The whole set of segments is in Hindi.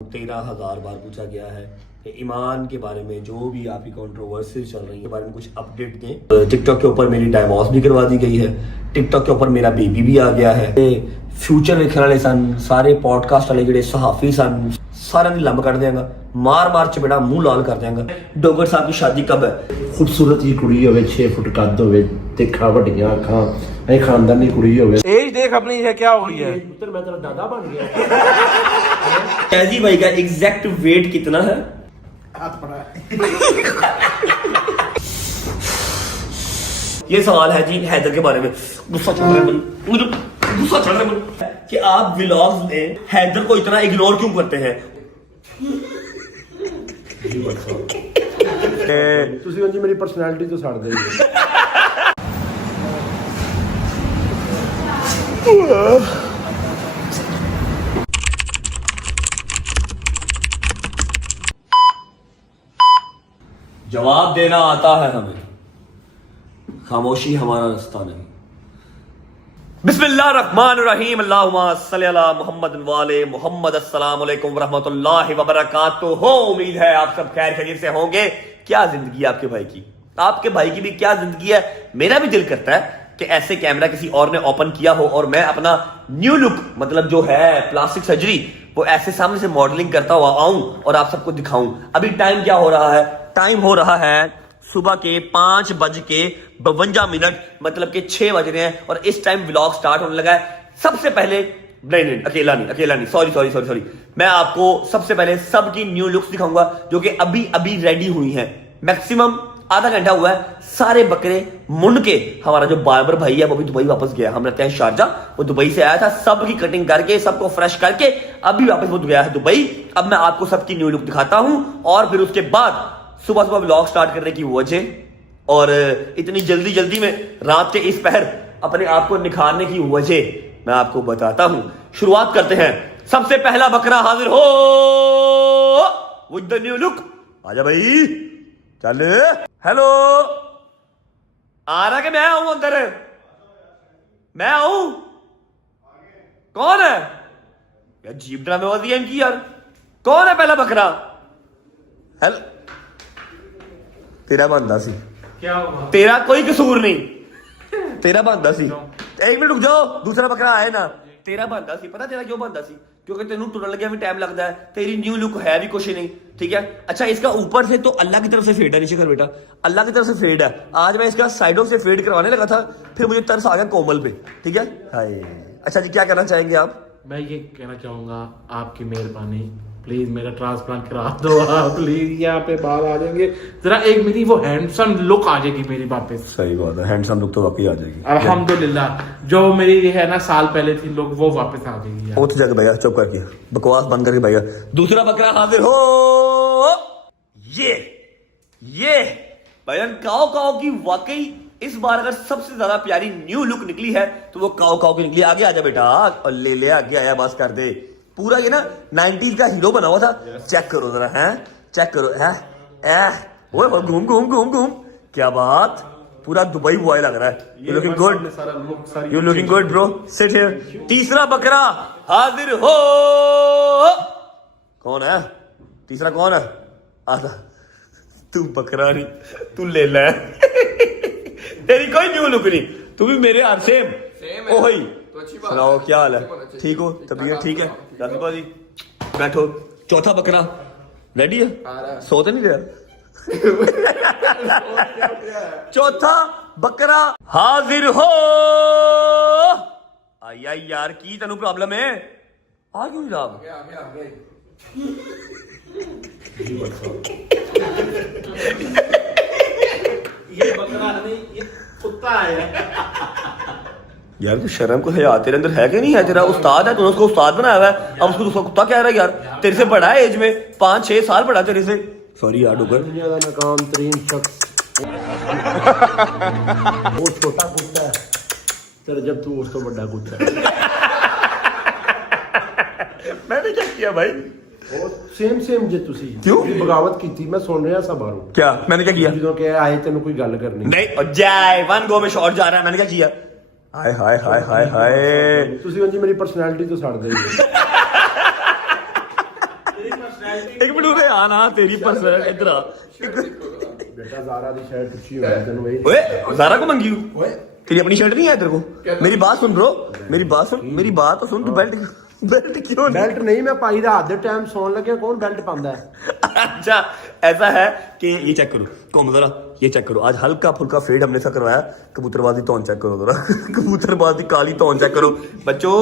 13,000 बार पूछा गया है कि ईमान के बारे में जो भी आपकी कंट्रोवर्सी चल रही है के बारे में कुछ अपडेट दें। टिकटॉक के ऊपर मेरी डाइवोर्स भी करवा दी गई है, टिकटॉक के ऊपर मेरा बेबी भी आ गया है। फ्यूचर देखने वाले सन सारे पॉडकास्ट वाले ਜਿਹੜੇ सहाफी सन सारे ਦੀ लंब ਕੱਢ ਦਿਆਂਗਾ, ਮਾਰ ਮਾਰ ਚ ਬੇੜਾ ਮੂੰਹ ਲਾਲ ਕਰ ਦਿਆਂਗਾ। ਡੋਗਰ ਸਾਹਿਬ ਦੀ ਸ਼ਾਦੀ ਕਬ ਹੈ? खूबसूरत जी कुड़ी होवे 6 फुट कद होवे देखा ਵੱਡੀਆਂ ਅੱਖਾਂ ਐ ਖਾਨਦਾਨੀ ਕੁੜੀ होवे। एज देख अपनी है क्या हो गई है? पुत्र मैं तेरा दादा बन गया। कैजी भाई का एग्जैक्ट वेट कितना है? हाथ पड़ा ये सवाल है जी हैदर के बारे में। गुस्सा चढ़ रहा है मुझे गुस्सा चढ़ रहा है मुझे कि आप व्लॉग्स में हैदर को इतना इग्नोर क्यों करते हैं? ਤੁਸੀਂ ਉਂਝ ਮੇਰੀ ਪਰਸਨੈਲਿਟੀ ਤੋਂ ਸੜਦੇ ਜੀ। जवाब देना आता है हमें, खामोशी हमारा रास्ता नहीं। बिस्मिल्लाहिर्रहमानिर्रहीम, अल्लाहुम्मा सल्ली अला मुहम्मद वाले मुहम्मद। अस्सलाम वालेकुम वरहमतुल्लाहि वबरकातुहू। उम्मीद है आप सब खैर खैरियत से होंगे। क्या जिंदगी आपके भाई की, आपके भाई की भी क्या जिंदगी है। मेरा भी दिल करता है कि ऐसे कैमरा किसी और ने ओपन किया हो और मैं अपना न्यू लुक मतलब जो है प्लास्टिक सर्जरी वो ऐसे सामने से मॉडलिंग करता हुआ आऊं और आप सबको दिखाऊं। अभी टाइम क्या हो रहा है? टाइम हो रहा है सुबह के 5:52 मतलब के 6 बज रहे हैं और इस टाइम व्लॉग स्टार्ट होने लगा है। सबसे पहले नहीं अकेला नहीं सॉरी मैं आपको सबसे पहले सबकी न्यू लुक्स दिखाऊंगा जो कि अभी अभी रेडी हुई हैं। मैक्सिमम आधा घंटा हुआ है। सारे बकरे मुंड के, हमारा जो बार्बर भाई है वो भी दुबई वापस गया, हम रहते हैं शारजा, वो दुबई से आया था, सबकी कटिंग करके सबको फ्रेश करके अभी वापस वो गया है दुबई। अब मैं आपको सबकी न्यू लुक दिखाता हूं और फिर उसके बाद सुबह सुबह व्लॉग स्टार्ट करने की वजह और इतनी जल्दी में रात के इस पहर अपने आप को निखारने की वजह मैं आपको बताता हूं। शुरुआत करते हैं। सबसे पहला बकरा हाजिर हो विद द न्यू लुक। आजा भाई चल। हेलो, आ रहा कि मैं आऊं अंदर? मैं आऊं? कौन है यार? जीप ड्रामेबाजी है इनकी यार। कौन है पहला बकरा? हेलो, तेरा बंदा सी। क्या हुआ? तेरा कोई कसूर नहीं, तेरा बंदा सी। एक मिनट रुक जाओ, दूसरा बकरा आए ना। तेरा बंदा सी, पता तेरा क्यों बंदा सी? क्योंकि तेनू टुरन लगे भी टाइम लगता है, तेरी न्यू लुक है भी कुछ नहीं, ठीक है। अच्छा, इसका ऊपर से तो अल्लाह की तरफ से फेड है, नीचे कर बेटा, अल्लाह की तरफ से फेड है। आज मैं इसका साइडों से फेड करवाने लगा था, फिर मुझे तरस आ गया कोमल पे, ठीक है। हाय, अच्छा जी, क्या कहना चाहेंगे आप? मैं ये कहना चाहूंगा आपकी मेहरबानी, प्लीज मेरा ट्रांसप्लांट करा दो आप, प्लीज। यहाँ पे बाल आ जाएंगे, जरा एक मेरी वो हैंडसम लुक आ जाएगी मेरी वापस। सही बात है, हैंडसम लुक तो वाकई आ जाएगी अल्हम्दुलिल्लाह। जो मेरी ये है ना साल पहले थी लुक, वो वापस आ जाएगी यार। उठ जगह भैया, चुप करके बकवास बंद करके भैया। दूसरा बकरा हाजिर हो। ये भैया काओ काओ की वाकई इस बार अगर सबसे ज्यादा प्यारी न्यू लुक निकली है तो वो काओ काओ की निकली। आगे आजा बेटा, और ले आगे आया, बस कर दे। पूरा ये ना 90s का हीरो बना हुआ था। चेक करो जरा, है चेक करो, है ओए घूम क्या बात, पूरा दुबई बॉय लग रहा है। You looking good, you looking good bro, sit here. तीसरा बकरा हाजिर हो। कौन है तीसरा? कौन है? आजा, तू बकरा नहीं, तू ले ले। तेरी कोई न्यू लुक नहीं, तू भी मेरे यार सेम ओही। सुनाओ क्या हाल है? ठीक हो? तबीयत ठीक है? राजीबा जी बैठो। चौथा बकरा रेडी है? सोते नहीं रहा। चौथा बकरा हाजिर हो। आया यार, की तेनू प्रॉब्लम है? आ क्यों नहीं रहा? ये बकरा नहीं, ये कुत्ता है यार। तू शर्म को हया तेरे अंदर है कि नहीं है? तेरा उस्ताद है, तूने उसको उस्ताद बनाया हुआ है, अब उसको दूसरा कुत्ता कह रहा है यार। तेरे से बड़ा है एज में, 5-6 साल बड़ा तेरे से। सॉरी यार डुगर। दुनिया का नाकाम तरीन शख्स वो छोटा कुत्ता है तेरा, जब तू उसको बड़ा कुत्ता है। मैंने क्या किया भाई? सेम जे तुसी क्यों बगावत की थी, मैं सुन रहा सा बाहरों। क्या मैंने क्या किया? ਜਦੋਂ ਕਿ ਆਏ ਤੈਨੂੰ ਕੋਈ ਗੱਲ ਕਰਨੀ नहीं, और जाए वन गो में शॉट जा रहा है, मैंने क्या किया? हाय हाय हाय हाय हाय, ਤੁਸੀਂ ਉਂਝ ਮੇਰੀ ਪਰਸਨੈਲਿਟੀ ਤੋਂ ਸੜਦੇ ਜੀ। एक मिनट उरे आ ना तेरी पर्सनल इधर आ बेटा ज़ारा दी शर्ट अच्छी हो गई तेन वही ओए ज़ारा को मंगी हूँ तेरी अपनी शर्ट नहीं है इधर को मेरी बात सुन ब्रो मेरी बात तो सुन तू बेल्ट क्यों नहीं बेल्ट नहीं मैं पाई रात दे टाइम सोन लगे कौन बेल्ट पांदा है अच्छा ऐसा है कि ये चेक करो कौन जरा ये चेक करो आज हल्का फुल्का फेड हमने सा करवाया कबूतरबाजी तौन चेक करो जरा कबूतरबाजी काली तौन चेक करो बच्चों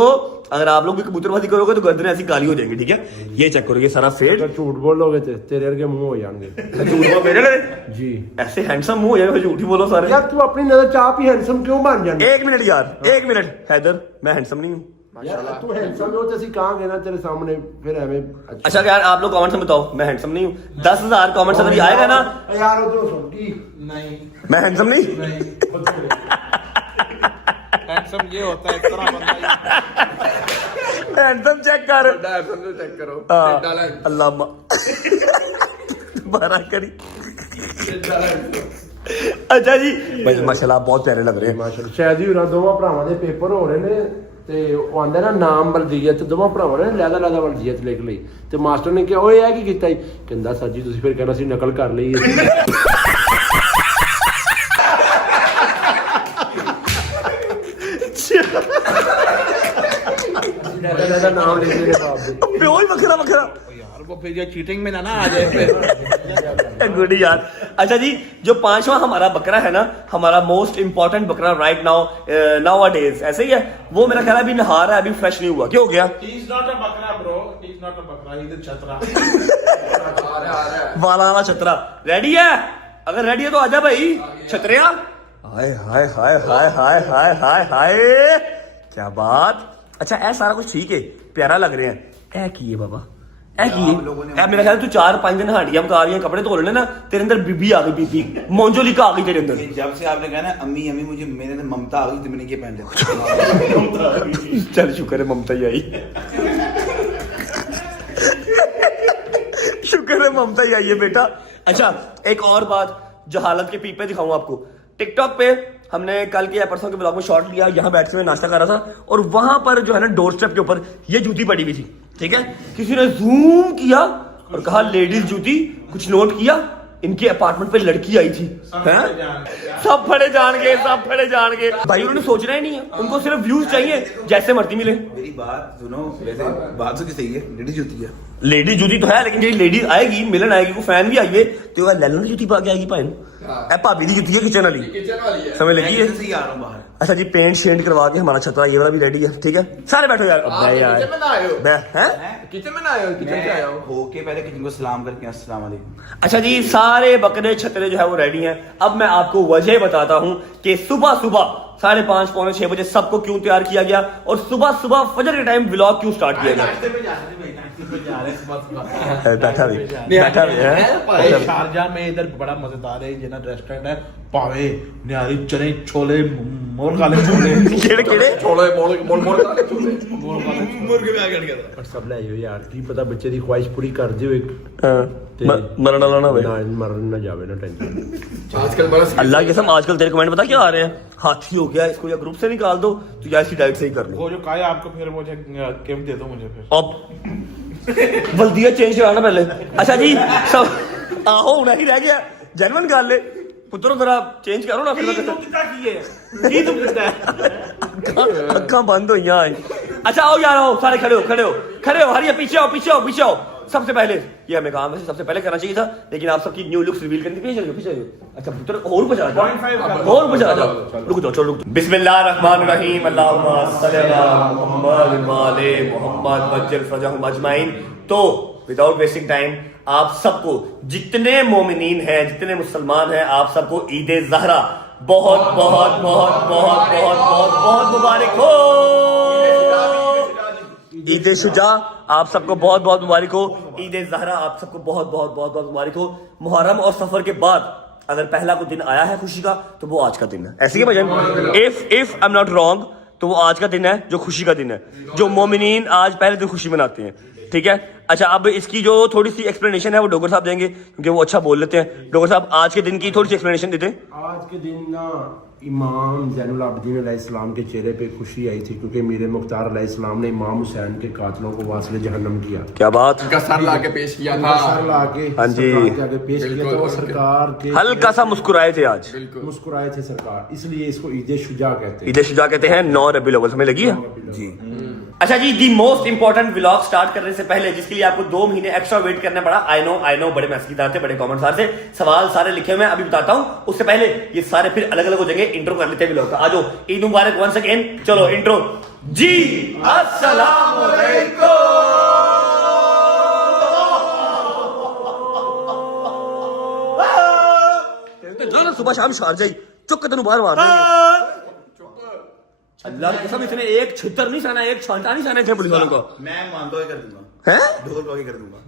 अगर आप लोग भी कबूतरबाजी करोगे तो गर्दनें ऐसी काली हो जाएंगी ठीक है ये चेक करो ये सारा फेड अगर झूठ बोलोगे तो तेरे वर्गे मुंह हो जाएंगे झूठ बोल मेरे लगे जी ऐसे हैंडसम मुंह हो जाएगा झूठ ही बोलो सारे यार तू अपनी नजर च आप ही हैंडसम क्यों बन जाने एक मिनट यार एक मिनट हैदर मैं हैंडसम नहीं हूँ यार तू हैंडसम हो तो ਅਸੀਂ कहांगे ना तेरे सामने फिर हमें अच्छा यार आप लोग कमेंट्स में बताओ मैं हैंडसम नहीं हूँ 10,000 कमेंट्स अगर ये आएगा ना यार वो तो सुन की नहीं मैं हैंडसम नहीं हैंडसम ये होता है इस तरह बंदा हैंडसम चेक कर चेक करो अल्लाह दोबारा करी अच्छा जी भाई माशाल्लाह बहुत प्यारे लग रहे हैं माशाल्लाह शायद ही ਉਹਨਾਂ ਦੋਵਾਂ ਭਰਾਵਾਂ ਦੇ ਪੇਪਰ ਹੋ ਰਹੇ ਨੇ ਤੇ ਉਹ ਆਂਦਾ ਨਾ ਨਾਮ ਵਰਦੀਅਤ ਦੋਵਾਂ ਭਰਾਵਾਂ ਨੇ ਲੈਦਾ ਵਰਦੀਅਤ ਲਿਖ ਲਈ ਤੇ ਮਾਸਟਰ ਨੇ ਕਿਹਾ ਓਏ ਇਹ ਕੀ ਕੀਤਾ ਜੀ ਕਹਿੰਦਾ ਸਰ ਜੀ ਤੁਸੀਂ ਫਿਰ ਕਹਿਣਾ ਸੀ ਨਕਲ ਕਰ ਲਈ ਲੈਦਾ ਨਾਮ ਲਿਖ ਮੇਰੇ ਬਾਪ ਦੇ प्योर बखरा बखरा यार वो फिर ये चीटिंग में ना आ जाए फिर गुड यार अच्छा जी जो 5वां हमारा बकरा है ना हमारा मोस्ट इंपॉर्टेंट बकरा राइट नाउ डेज ऐसे ही है वो मेरा ख्याल है अभी नहा रहा है अभी फ्रेश नहीं हुआ क्या हो गया He is not a bakra bro he is not a bakra he is a chatra वाला वाला छतरा रेडी है अगर रेडी है तो आजा भाई छतरिया हाय हाय हाय हाय हाय हाय हाय हाय क्या बात अच्छा ऐ सारा कुछ ठीक है प्यारा लग रहे हैं ऐ की है बाबा ऐ की है ऐ मेरा ख्याल तू 4-5 दिन हांडियां मका रही हैं कपड़े धो लेने ना तेरे अंदर बीबी आ गई बीबी मोंजोलिका आ गई तेरे अंदर जब से आपने कहा ना अम्मी अम्मी मुझे मेरे अंदर ममता आ गई तो मैंने ये पहन लिया चल शुक्र है ममता ही आई शुक्र है ममता ही आई है बेटा अच्छा एक और बात जहालत के पीपे दिखाऊं आपको टिकटॉक पे हमने कल के या परसों के ब्लॉग में शॉट लिया यहाँ बैठ के मैं नाश्ता कर रहा था और वहां पर जो है ना डोर स्टेप के ऊपर ये जूती पड़ी हुई थी ठीक है किसी ने जूम किया और कहा लेडीज जूती कुछ नोट किया इनके अपार्टमेंट पे लड़की आई थी हैं? सब फड़े जान गए भाई उन्होंने सोचना ही नहीं है उनको सिर्फ व्यूज चाहिए जैसे मर्जी मिले मेरी बात सुनो वैसे बात तो सही है लेडीज होती है लेडी जूती तो है लेकिन जी लेडी आएगी मिलन आएगी को फैन भी आएगी तो लैलन की जूती पा के आएगी भाई ए भाभी की जूती है किचन वाली समझ लगी है सही आ रहा हूँ बाहर अच्छा जी पेंट शेंट करवा के हमारा छतरा ये वाला भी रेडी है ठीक है सारे बैठो यार किचन में ना आए हो किचन से आया हूँ होके पहले किचन को सलाम करके अस्सलाम वालेकुम अच्छा जी सारे बकरे छतरे जो है वो रेडी हैं अब मैं आपको वजह बताता हूँ कि सुबह 5:30 पौने 6 बजे सबको क्यों तैयार किया गया और सुबह फजर के टाइम व्लॉग क्यों स्टार्ट किया गया बैठा भी है शारजा में इधर बड़ा मजेदार है जना रेस्टोरेंट है पावे न्यारी चने छोले मोर काले छोले केड़े छोले मोल काले छोले मुर्गे में आगे गया ਪਰ ਸਭ ਲੈ ਆਇਓ ਯਾਰ ਕੀ ਪਤਾ ਬੱਚੇ ਦੀ ਖੁਆਇਸ਼ ਪੂਰੀ ਕਰ ਦਿਓ ਇੱਕ मरना लाना भाई ਨਾ ਮਰਨ ਨਾ ਜਾਵੇ ਨਾ ਟੈਨਸ਼ਨ आजकल बड़ा अल्लाह की कसम आजकल तेरे कमेंट पता क्या आ रहे हैं हाथी हो गया इसको या ग्रुप से निकाल दो तो या इसकी डाइट से ही कर लो वो जो कहा है आपको फिर मुझे गिफ्ट दे दो मुझे फिर अब बल्दिया चेंज कराना पहले अच्छा जी सब आहो नहीं रह गया जेन्युइन गल है पुत्रो जरा चेंज करो ना फिर अक्खां बंद हुई अच्छा आओ यार आओ सारे खड़े हो हरिया पीछे आओ सबसे पहले ये हमें काम वैसे सबसे पहले करना चाहिए था लेकिन आप सबकी न्यू लुक्स रिवील करनी पीछे अच्छा पुत्र और बचा रुक जाओ बिस्मिल्लाहिर्रहमानिर्रहीम अल्लाहुम्मा सल्ली अला मुहम्मद व आले मुहम्मद वज्जल फरजहुम अजमाइन तो विदाउट वेस्टिंग टाइम आप सबको जितने मोमिनीन हैं जितने मुसलमान हैं आप सबको ईद ज़हरा बहुत बहुत बहुत बहुत बहुत बहुत बहुत मुबारक हो ईद शुजा आप सबको बहुत बहुत मुबारक हो ईद ज़हरा आप सबको बहुत बहुत बहुत बहुत मुबारक हो मुहर्रम और सफर के बाद अगर पहला कोई दिन आया है खुशी का तो वो आज का दिन है ऐसे क्या भाईजान if I am not wrong तो वो आज का दिन है जो खुशी का दिन है जो मोमिनीन आज पहले दिन खुशी मनाते हैं ठीक है अच्छा अब इसकी जो थोड़ी सी एक्सप्लेनेशन है वो डोगर साहब देंगे क्योंकि वो अच्छा बोल लेते हैं। डोगर साहब आज के दिन की थोड़ी सी एक्सप्लेनेशन देते हैं। आज के दिन ना इमाम ज़ैनुल आबिदीन अलैहिस्सलाम के चेहरे पे खुशी आई थी क्योंकि मीर मुख्तार अलैहिस्सलाम ने इमाम हुसैन के कातलों को वासिल जहन्नम किया। क्या बात, उनका सर ला के पेश किया था। सर ला के हाँ जी। सरकार के आगे पेश किया बिल्कुल, तो और सरकार के हल्का सा मुस्कुराए थे आज, मुस्कुराए थे सरकार, इसलिए इसको ईद शुजा कहते हैं। ईद शुजा कहते हैं। 9 रबीउल अव्वल हमें लगी है जी। अच्छा जी, the most important vlog start करने से पहले जिसके लिए आपको 2 महीने एक्स्ट्रा वेट करना पड़ा, आई नो बड़े मैसेज थे, बड़े कमेंट्स आ रहे थे, सवाल सारे लिखे हुए हैं, अभी बताता हूं। उससे पहले ये सारे फिर अलग अलग हो जाएंगे। इंट्रो कर लेते हैं व्लॉग का। आजो, ईद मुबारक वंस अगेन। चलो इंट्रो जी। अस्सलाम वालेकुम। जाना सुबह शाम शारजा चुप तेन बाहर मार अल्लाह की कसम, इसने एक छितर नहीं साना, एक छांटा नहीं साना थे पुलिस वालों को। मैं मानता ही कर दूंगा, हैं? डोगर ब्लॉग ही कर दूंगा।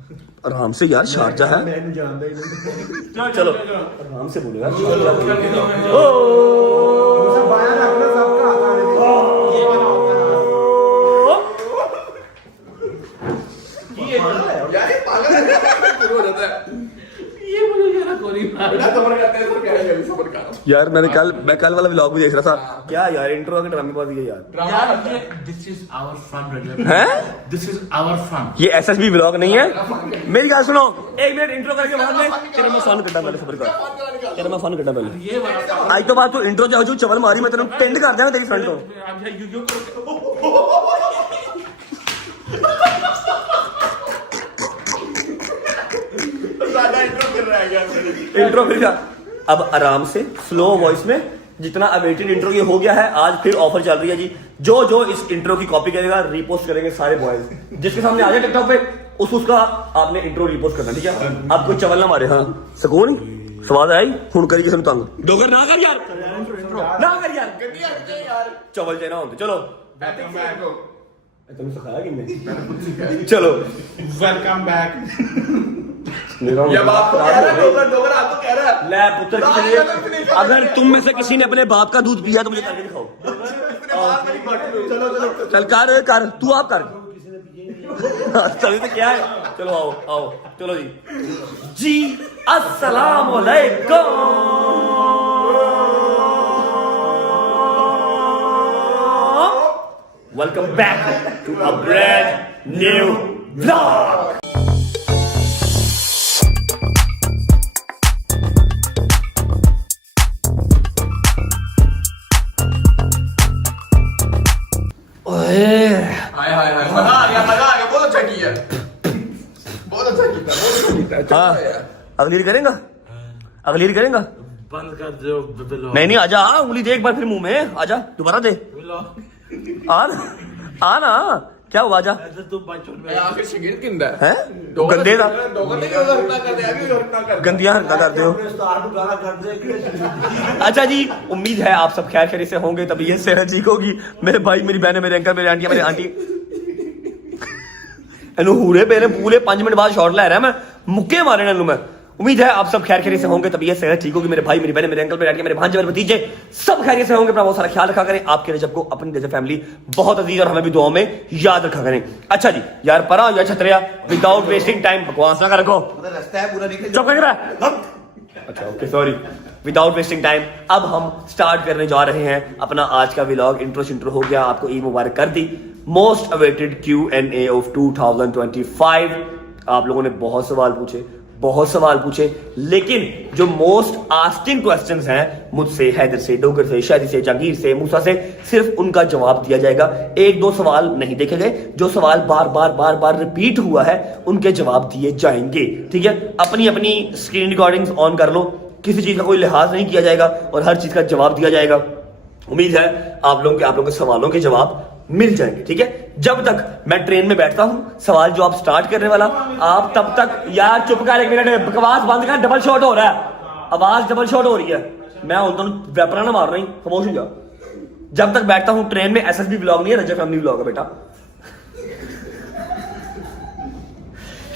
आराम से यार, शारजा है। मैंने जानता ही नहीं। चलो आराम से बोलो यार। बाया रखना सबका हाथ आने दे। यार ये पागल है, शुरू हो जाता है। ये मुझे जरा गोली मार। बिना सबर करते हैं तो क्या है, सबर कर। यार मैं कल वाला व्लॉग भी देख रहा था। क्या यार इंट्रो के ड्रामे पास यार। यार ये दिस इज आवर फन रजब, हैं? This is our fun. ये एसएसबी व्लॉग नहीं है। मेरी बात सुनो, 1 मिनट इंट्रो करके बाद में तेरे में फन कटा पहले, सबर कर, तेरे में फन कटा पहले। ये वाला आज तो बात तू इंट्रो जाओ जो चवल मारी मैं तेरे टेंड कर देना तेरी फ्रंट को। अच्छा यू इंट्रो फिर क्या, अब आराम से स्लो वॉइस में, जितना अवेटेड इंट्रो ये हो गया है, आज फिर ऑफर चल रही है जी। जो इस इंट्रो की कॉपी करेगा रीपोस्ट करेंगे सारे बॉयज, जिसके सामने आ जाए टिकटॉक पे उसका आपने इंट्रो रीपोस्ट करना, ठीक है? आप कोई चवल ना मारे। हाँ सुकून स्वाद आई हुन करी किसी तंग डोगर ना कर यार, ना कर यार, चवल जे ना होते। चलो तुम सिखाया किसने? चलो वेलकम बैक। ये बात तो कह रहा है, डोगर आप तो कह रहा है। ले पुत्र की चलिए, अगर तुम में से किसी ने अपने बाप का दूध पिया तो मुझे करके दिखाओ। चल कर तू आप कर। तभी तो क्या है। चलो आओ चलो जी अस्सलाम वालेकुम। Welcome back to a brand new vlog. Hi मजा आ गया, बहुत अच्छा किया, बहुत अच्छा किया। हाँ अगली करेगा, अगली करेगा। बंद कर दो बिलो। नहीं आजा, उंगली दे एक बार फिर मुंह में, आजा दोबारा दे। आ ना क्या हुआ, आजा। तुम बचपन में आखिर शकील किंदा है गंदे दा डोगर ने क्यों हरकत कर दिया, अभी हरकत कर गंदियां हरकत करते हो। अच्छा जी, उम्मीद है आप सब खैर खैरियत से होंगे, तबीयत सेहत ठीक होगी। मेरे भाई मेरी बहनें, मेरे अंकल, मेरे आंटी, मेरी आंटी एनु पूरे मेरे पूरे 5 मिनट बाद शॉट ले रहा है, मैं मुक्के मारे ना मैं। उम्मीद है आप सब खैर खैरियत से होंगे, तबीयत सेहत ठीक होगी। मेरे भाई मेरी बहनें, मेरे अंकल, मेरे आंटी, मेरे भांजे, मेरे भतीजे सब खैरियत से होंगे। अपना बहुत सारा ख्याल रखा करें। आपके रजब को अपनी रजब फैमिली बहुत अजीज और हमें भी दुआओं में याद रखा करें। अच्छा जी यार, परा या छतरिया, विदाउट वेस्टिंग टाइम बकवास ना कर रखो। मतलब रास्ता है पूरा निकल चुप कर रहा है। अच्छा okay sorry, without wasting time अब हम स्टार्ट करने जा रहे हैं अपना आज का व्लॉग। इंट्रो हो गया, आपको ईद मुबारक कर दी। Most awaited Q&A of 2025। आप लोगों ने बहुत सवाल पूछे, लेकिन जो मोस्ट आस्किंग क्वेश्चंस हैं मुझसे, हैदर से, डोगर से, शादी से, जहांगीर से, मूसा से, सिर्फ उनका जवाब दिया जाएगा। 1-2 सवाल नहीं देखे गए, जो सवाल बार रिपीट हुआ है उनके जवाब दिए जाएंगे, ठीक है? अपनी स्क्रीन रिकॉर्डिंग्स ऑन कर लो, किसी चीज का कोई लिहाज नहीं किया जाएगा और हर चीज का जवाब दिया जाएगा। उम्मीद है आप लोगों के सवालों के जवाब मिल जाएंगे, ठीक है? जब तक मैं ट्रेन में बैठता हूं, सवाल जो आप स्टार्ट करने वाला, आप तब तक यार चुप कर, 1 मिनट बकवास बंद कर, डबल शॉट हो रहा है, आवाज डबल शॉट हो रही है। मैं वेपरा ना मार रही, खामोश हो जा। जब तक बैठता हूं ट्रेन में, एसएसबी व्लॉग नहीं है, रजब फैमिली व्लॉग है बेटा।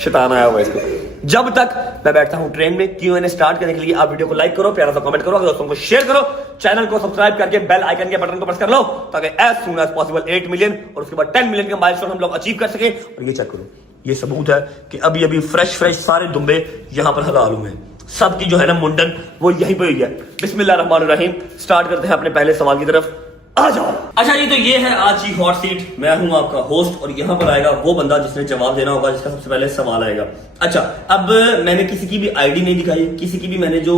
शैतान आया हुआ इसको। जब तक मैं बैठता हूं ट्रेन में, Q&A स्टार्ट करने के लिए आप वीडियो को लाइक करो, प्यारा सा कमेंट करो, दोस्तों को शेयर करो, चैनल को सब्सक्राइब करके बेल आइकन के बटन को प्रेस कर लो, ताकि as soon as possible 8 million और उसके बाद 10 मिलियन का माइलस्टोन हम लोग अचीव कर सके। और ये चेक करो, ये सबूत है कि अभी अभी फ्रेश सारे दुम्बे यहाँ पर हलाल हुए हैं। सबकी जो है ना मुंडन वो यहीं पे हुई है। बिस्मिल्लाहिर्रहमानिर्रहीम। स्टार्ट करते हैं अपने पहले सवाल की तरफ। आ जाओ। अच्छा जी, तो ये है आज की हॉट सीट। मैं हूं आपका होस्ट और यहाँ पर आएगा वो बंदा जिसने जवाब देना होगा, जिसका सबसे पहले सवाल आएगा। अच्छा, अब मैंने किसी की भी आईडी नहीं दिखाई, किसी की भी मैंने जो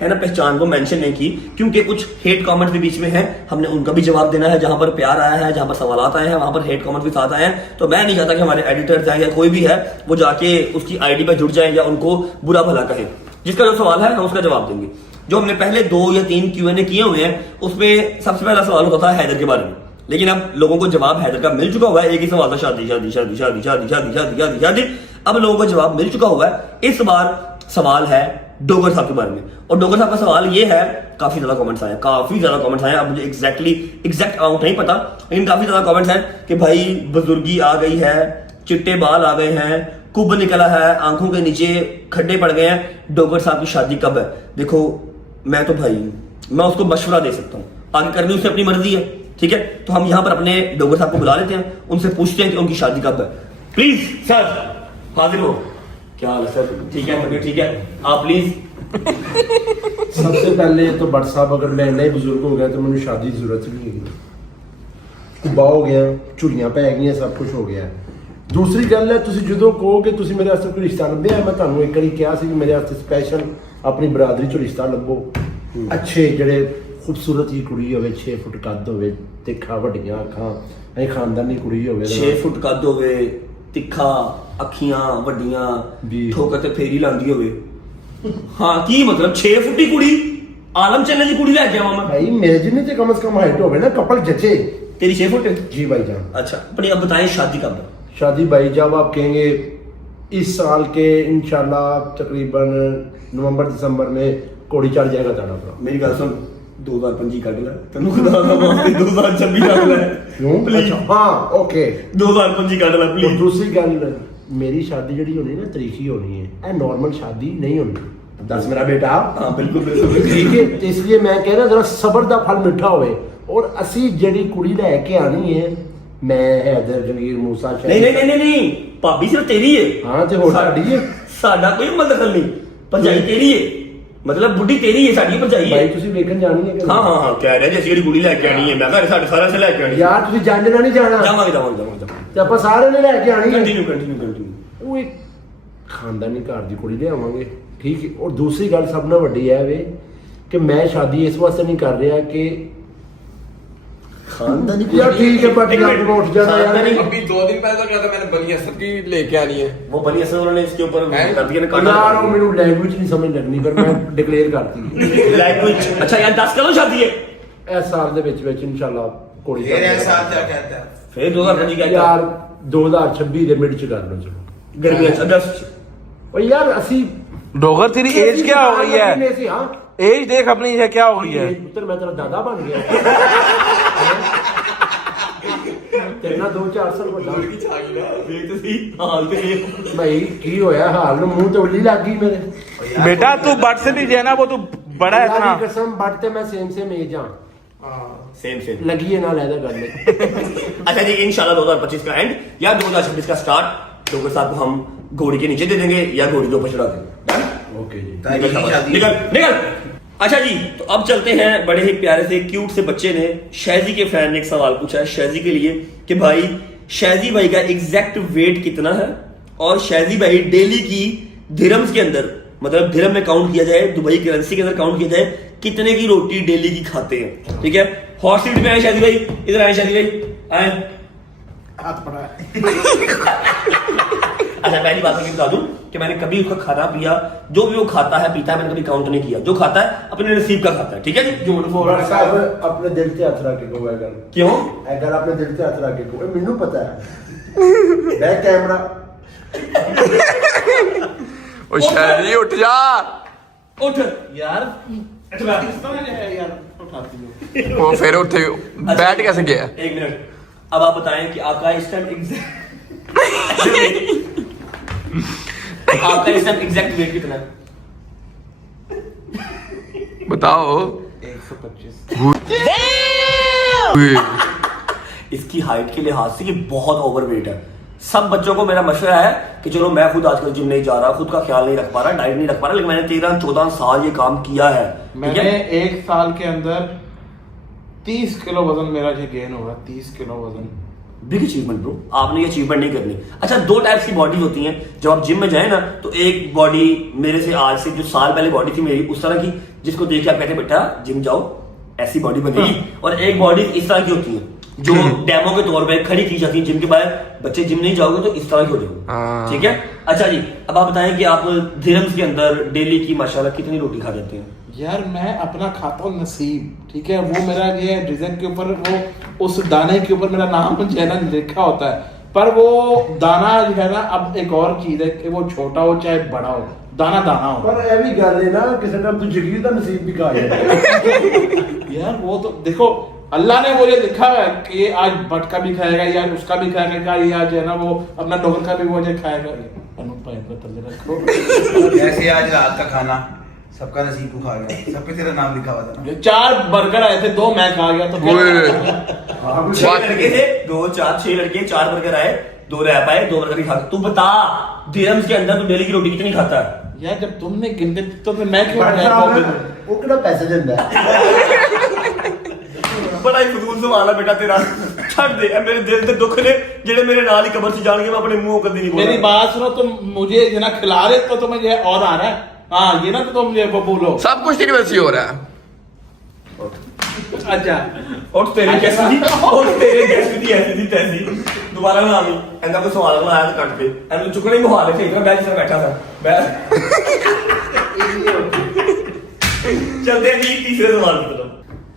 है ना पहचान को मेंशन नहीं की, क्योंकि कुछ हेट कमेंट्स भी बीच में हैं। हमने उनका भी जवाब देना है। जहां पर प्यार आया है, जहां पर सवाल आए हैं, वहां पर हेट कमेंट्स भी साथ आए हैं। तो मैं नहीं चाहता कि हमारे एडिटर्स हैं या कोई भी है वो जाके उसकी आईडी पर जुड़ जाए या उनको बुरा भला कहे। जिसका जो सवाल है हम उसका जवाब देंगे। जो हमने पहले 2 या 3 Q&A किए हुए हैं उसमें सबसे पहला सवाल होता था हैदर के बारे में, लेकिन अब लोगों को जवाब हैदर का मिल चुका हुआ है। एक ही सवाल था शादी शादी शादी शादी शादी शादी शादी शादी शादी। अब लोगों को जवाब मिल चुका हुआ है। इस बार सवाल है डोगर साहब के बारे में, और डोगर साहब का सवाल ये है, काफी ज्यादा कमेंट्स आए, अब मुझे एग्जैक्ट अमाउंट नहीं पता, लेकिन काफी ज्यादा कमेंट्स हैं कि भाई बुजुर्गी आ गई है, चिट्टे बाल आ गए हैं, कुब निकला है, आंखों के नीचे खड्डे पड़ गए हैं, डोगर साहब की शादी कब है। देखो मैं तो भाई मैं उसको मशवरा दे सकता हूँ, आगे करनी उससे अपनी मर्जी है, ठीक है। तो हम यहाँ पर अपने डोगर साहब को बुला लेते हैं, उनसे पूछते हैं कि उनकी शादी कब है। प्लीज सर हाजिर हो। क्या हाल है सर? ठीक है, ठीक है, आप प्लीज। सबसे पहले तो बट साहब, अगर मैं इन्ना ही बुजुर्ग हो गया तो मैंने शादी की जरूरत नहीं है। कुबा हो गया, झुड़ियां पै गई, सब कुछ हो गया। दूसरी गल है, तुसी जो कहो कि तुसी मेरे वास्ते कोई रिश्ता लभ्या है, मैं तुहानू एक बारी कहा सी कि मेरे वास्ते स्पेशल अपनी बरादरी चो रिश्ता लभो। अच्छे जेडे खूबसूरत जी कुड़ी होवे, 6 फुट कद होवे, तिखा वड्डियां अखां, ऐ खानदानी कुड़ी होवे, 6 फुट कद होवे, तिखा अखियां वड्डियां, ठोकर ते फेरी लांदी होवे। हाँ की मतलब 6 फुट की कुड़ी आलम चन्ने की कुड़ी लेके आवा मैं? भाई मेरे जिन्नी ते कम से कम हाइट होवे ना, कपल जचे। तेरी 6 फुट है? जी भाईजान। अच्छा, अपनी अब बताएं शादी कब है? शादी भाई जब आप कहेंगे इस साल के इंशाल्लाह तकरीबन नवंबर दिसंबर में कोड़ी चढ़ जाएगा ताड़ा भरा। मेरी गल सुन, 2025 कट ले, तेनू खुदा दा वास्ते 2026 कट ले। क्यों? अच्छा हाँ ओके, 2025 कट ले और प्लीज। दूसरी गल, मेरी शादी जड़ी होनी ना तरीकी होनी है, ए नॉर्मल शादी नहीं होनी। दस मेरा बेटा। हाँ बिल्कुल बिल्कुल ठीक है, तो इसलिए मैं कह रहा जरा सबर दा फल मिठा होवे, और असी जड़ी कुड़ी लेके आनी है, मैं हैदर जंगीर मूसा नहीं भाभी सिर्फ तेरी है। हाँ ते हो साडी है, साडा कोई मतलब नहीं, भरजाई तेरी है, मतलब बुढ़ी तेरी है, साडी भरजाई भाई है। तुसी वेखन जानी है कि हाँ कह रहे जैसी ਜਿਹੜੀ ਕੁੜੀ ਲੈ ਕੇ ਆਣੀ ਹੈ, ਮੈਂ ਘਰ ਸਾਡੇ ਸਾਰਿਆਂ ਸੇ ਲੈ ਕੇ ਆਣੀ यार तुसी जानना नहीं जाना, ਜਾਵਾਂਗੇ ਤੇ ਆਪਾਂ ਸਾਰੇ ਨੇ ਲੈ ਕੇ ਆਣੀ ਹੈ। ਕੰਟੀਨਿਊ। ਉਹ ਇੱਕ ਖਾਨਦਾਨੀ ਘਰ ਦੀ ਕੁੜੀ ਲਿਆਵਾਂਗੇ, ਠੀਕ ਹੈ। ਔਰ ਦੂਸਰੀ ਗੱਲ ਸਭ ਨਾਲੋਂ ਵੱਡੀ ਹੈ ਵੇ ਕਿ ਮੈਂ ਸ਼ਾਦੀ ਇਸ ਵਾਸਤੇ ਨਹੀਂ ਕਰ ਰਿਹਾ ਕਿ खानदानी यार ठीक है बट यार उठ जाना यार। अभी 2 दिन पहले तो क्या था, मैंने बनी असद की लेके आनी है। वो बनी असर उन्होंने इसके ऊपर कर दिया ना यार वो मेनू लैंग्वेज नहीं समझ लगनी, पर मैं डिक्लेयर करती लैंग्वेज। अच्छा यार 10 करो शादी है इस साल दे ਵਿੱਚ इंशाल्लाह कोड़ी ये ऐसा क्या कहता है? फिर 2025 का यार 2026 ਦੇ ਮਿਡ ਚ ਕਰ ਲਓ ਚਲੋ, गर्मी अगस्त। ओ यार ਅਸੀਂ डोगर तेरी एज क्या हो गई है? हां एज देख अपनी है क्या हो गई है? पुत्र मैं तेरा दादा बन गया। तेरा 2-4 साल ਵੱਡਾ देख तो सही हाल ते ये। भाई की होया हाल ਨੂੰ ਮੂੰਹ ਤੇ ਉੱਲੀ ਲੱਗ ਗਈ ਮੇਰੇ। बेटा तू बट से नहीं ना, वो तू बड़ा है अल्लाह इतना। की कसम बट ते मैं सेम एज हां, सेम लगी है ना लैदा गल में। अच्छा जी, इंशाल्लाह 2025 का एंड या 2026 का स्टार्ट डोगर साहब को हम घोड़ी के नीचे दे देंगे या घोड़ी के ऊपर चढ़ा देंगे। ओके जी, निकल। अच्छा जी, तो अब चलते हैं। बड़े ही प्यारे से क्यूट से बच्चे ने, शहजी के फैन ने एक सवाल पूछा है शहजी के लिए कि भाई शहजी भाई का एग्जैक्ट वेट कितना है, और शहजी भाई डेली की दिरहम्स के अंदर, मतलब दिरहम में काउंट किया जाए, दुबई करेंसी के अंदर काउंट किया जाए, कितने की रोटी डेली की खाते हैं। ठीक है, हॉट सीट में आए शहजी भाई, इधर आए शहजी भाई, आए। हाथ पड़ा है। अच्छा पहली बात मैं बता दूं कि मैंने कभी उसका खाना पिया, जो भी वो खाता है पीता है, मैंने कभी काउंट नहीं किया। जो खाता है अपने नसीब का खाता है, ठीक है जी। झूठ बोल बट साहब अपने दिल ते हथ रख के कहो गल, क्यों? अगर अपने दिल ते हथ रख के कहो, मेनू पता है। बैक कैमरा ओ शहरी उठ जा। उठ यार वो फिर उठे बैठ कैसे गया? एक मिनट, अब आप बताएं कि आपका इस टाइम एग्जैक्ट वेट कितना है? बताओ। 125। इसकी हाइट के लिहाज से ये बहुत ओवरवेट है। सब बच्चों को मेरा मशवरा है कि चलो मैं खुद आजकल जिम नहीं जा रहा, खुद का ख्याल नहीं रख पा रहा, डाइट नहीं रख पा रहा, लेकिन मैंने 13-14 साल ये काम किया है। ठीक मैंने है? 1 साल के अंदर 30 किलो वजन मेरा जो गेन होगा, 30 किलो वजन। बिग अचीवमेंट ब्रो, आपने ये अचीवमेंट नहीं करनी। अच्छा, 2 टाइप्स की बॉडीज होती हैं। जब आप जिम में जाए ना, तो एक बॉडी मेरे से आज से जो साल पहले बॉडी थी मेरी उस तरह की, जिसको देख के आप कहते बेटा जिम जाओ ऐसी बॉडी बनेगी, और एक बॉडी इस तरह की होती है जो डेमो के तौर पे खड़ी की जाती है। जिम के बाद बच्चे जिम नहीं जाओगे तो इस तरह की हो जाओगे। ठीक है? अच्छा जी, अब आप बताएं कि आप दिरहम्स के अंदर डेली की माशाल्लाह कितनी रोटी खा जाते हैं? यार मैं अपना खाता हूँ नसीब, ठीक है, वो मेरा ये डिजाइन के ऊपर वो उस दाने के ऊपर मेरा नाम जो है ना लिखा होता है, पर वो दाना जो है ना, अब एक और चीज है कि वो छोटा हो चाहे बड़ा हो, दाना दाना हो। पर ये भी गल है ना, किसी टाइम तू जगीर का नसीब भी खा जाए। यार वो तो देखो, अल्लाह ने मुझे लिखा है कि ये आज भटका भी खाएगा, या उसका भी खाएगा, ये आज है ना वो अपना डोगर का भी वो जो खाएगा। अनूप भाई को तले रखो। जैसे आज रात का खाना सबका नसीब को खा गया, सब पे तेरा नाम लिखा हुआ था। 4 बर्गर आए थे, 2 मैं खा गया, तो ओए। 6 लड़के थे, 6 लड़के, 4 बर्गर आए, 2 रैप आए, 2 बर्गर ही खा। तू बता दिरहम्स के अंदर तू डेली की रोटी कितनी खाता है? यार जब तुमने गिनते तो फिर मैं क्यों बट साहब वो कितना पैसे देता है। बड़ा ही फजूल सवाल है बेटा तेरा। छੱਡ दे, ਇਹ मेरे दिल ਦੇ दुख ने ਜਿਹੜੇ ਮੇਰੇ ਨਾਲ ਹੀ कबर से जाएंगे, मैं अपने मुंह कभी नहीं मेरी बोलूंगा। बात सुनो, तुम मुझे ये ना खिला रहे तो तुम्हें ये और आ रहा है। हाँ, ये ना तो तुम ये वो बोलो। सब कुछ तेरी वजह से हो रहा है। अच्छा, और तेरे कैसी थी, और तेरे कैसी थी, ऐसी थी तैसी। दोबारा ना आवी ऐसा कोई सवाल ना आया तो कट पे ऐसे चुकने ही मुहाल है। इतना बैठ बैठा था मैं। चलते हैं जी तीसरे सवाल की तरफ।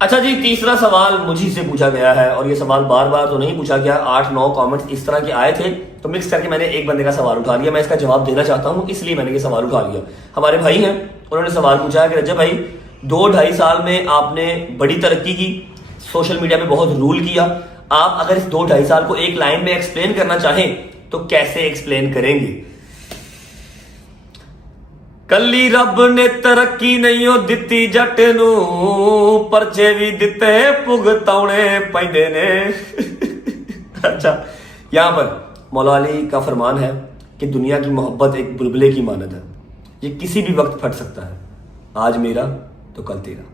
अच्छा जी, तीसरा सवाल मुझी से पूछा गया है, और ये सवाल बार बार तो नहीं पूछा गया, 8-9 कमेंट्स इस तरह के आए थे, तो मिक्स करके मैंने एक बंदे का सवाल उठा लिया। मैं इसका जवाब देना चाहता हूँ, इसलिए मैंने ये सवाल उठा लिया। हमारे भाई हैं, उन्होंने सवाल पूछा है कि रजब भाई 2-2.5 साल में आपने बड़ी तरक्की की, सोशल मीडिया पे बहुत रूल किया, आप अगर इस 2-2.5 साल को एक लाइन में एक्सप्लेन करना चाहें तो कैसे एक्सप्लेन करेंगे? ਕੱਲੀ ਰੱਬ ਨੇ ਤਰੱਕੀ ਨਹੀਂ ਉਹ ਦਿੱਤੀ ਜੱਟ ਨੂੰ, ਪਰਚੇ ਵੀ ਦਿੱਤੇ ਭੁਗਤਾਉਣੇ ਪੈਂਦੇ ਨੇ। अच्छा, यहाँ पर मौला अली का फरमान है कि दुनिया की मोहब्बत एक बुलबुले की मानद है, ये किसी भी वक्त फट सकता है, आज मेरा तो कल तेरा।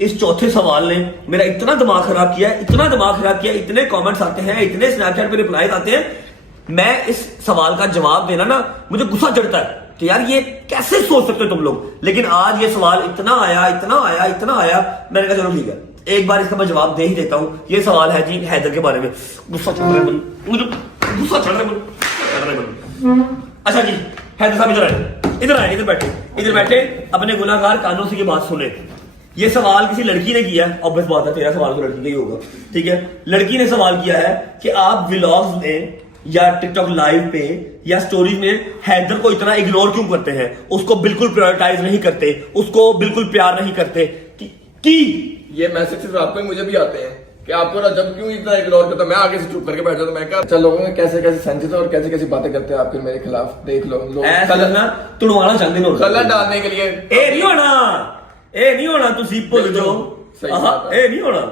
इस चौथे सवाल ने मेरा इतना दिमाग खराब किया, इतना दिमाग खराब किया, इतने कमेंट्स आते हैं, इतने स्नैपचैट पे रिप्लाई आते हैं। मैं इस सवाल का जवाब देना ना, मुझे गुस्सा चढ़ता है कि यार ये कैसे सोच सकते हो तुम लोग। लेकिन आज ये सवाल इतना आया, इतना आया, इतना आया, मैंने कहा चलो ठीक है, एक बार इसका मैं जवाब दे ही देता हूँ। ये सवाल है जी हैदर के बारे में। गुस्सा चढ़ रहा है मुझे, गुस्सा चढ़ रहा है। अच्छा जी, हैदर साहब इधर आए, इधर आए, इधर बैठे, अपने गुनाहगार कानों से ये बात सुने। ये सवाल किसी लड़की ने किया है, ऑब्वियस बात है, तेरा सवाल तो लड़की का ही होगा, ठीक है। लड़की ने सवाल किया है कि आप व्लॉग्स में या टिकटॉक लाइव पे या स्टोरीज में हैदर को इतना इग्नोर क्यों करते हैं, उसको बिल्कुल प्रायोरिटाइज नहीं करते, उसको बिल्कुल प्यार नहीं करते कि ये मैसेज सिर्फ आपको ही मुझे भी आते हैं कि आपको रजब क्यों इतना इग्नोर करता है। मैं आगे से चुप करके बैठ जाता हूं। मैं क्या अच्छा, लोगों में कैसे कैसे सेंसेस और कैसे कैसे बातें करते हैं आपके मेरे खिलाफ, देख लो लोग ऐसा लगना तुड़वाना चाहते हैं, कलर डालने के लिए। ए नहीं होना, ए नहीं होना, तुसी भूल जाओ, सही बात है। ए नहीं होना।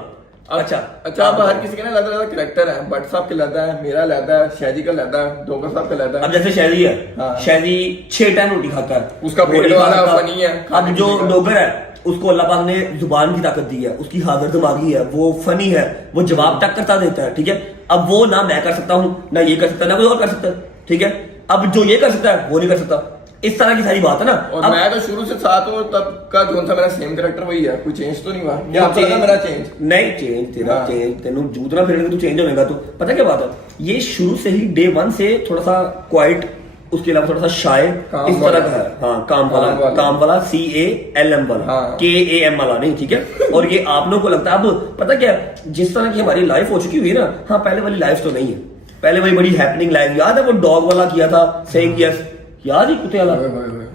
अच्छा अब हर किसी के ना अलग अलग कैरेक्टर है, भट्ट साहब के लहदा है, मेरा लहदा है, शहजी का लहदा है, डोगर साहब का लहदा है। अब जैसे शहरी है, हाँ। शहरी 6 टाइम रोटी खाता है, उसका पेट वाला फनी है। अब जो डोगर है उसको अल्लाह पाक ने जुबान की ताकत दी है, उसकी हाजिर दिमागी है, वो फनी है, वो जवाब तक करता देता है, ठीक है। अब वो ना मैं कर सकता हूँ, ना ये कर सकता, ना कोई और कर सकता है, ठीक है। अब जो ये कर सकता है वो नहीं कर सकता, इस तरह की सारी बात है ना। और अब मैं तो शुरू से साथ हूँ, तब का जो सा मेरा सेम कैरेक्टर वही है, कोई चेंज तो नहीं हुआ। या आपका ना मेरा चेंज नहीं, चेंज तेरा हाँ। चेंज, तेनू जूतना फिर तू चेंज होगा। तो पता क्या बात है, ये शुरू से ही डे 1 से थोड़ा सा क्वाइट, उसके अलावा थोड़ा सा शाय, इस तरह का है। हाँ, काम वाला CALM वाला, हाँ। KAM वाला नहीं, ठीक है। और ये आप लोगों को लगता है, अब पता क्या, जिस तरह की हमारी लाइफ हो चुकी हुई है ना, हाँ पहले वाली लाइफ तो नहीं है, पहले वाली बड़ी हैपनिंग लाइफ। याद है वो डॉग वाला किया था, सेइंग यस, याद ही कुत्ते वाला,